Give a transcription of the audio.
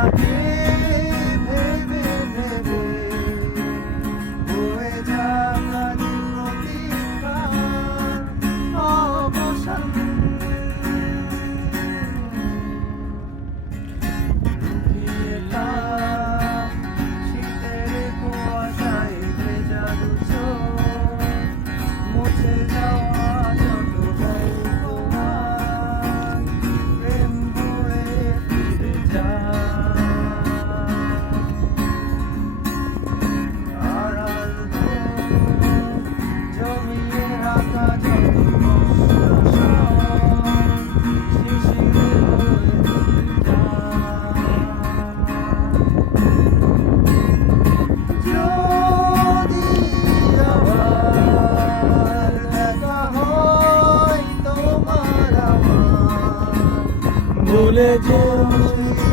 아 네. ভুলে যেও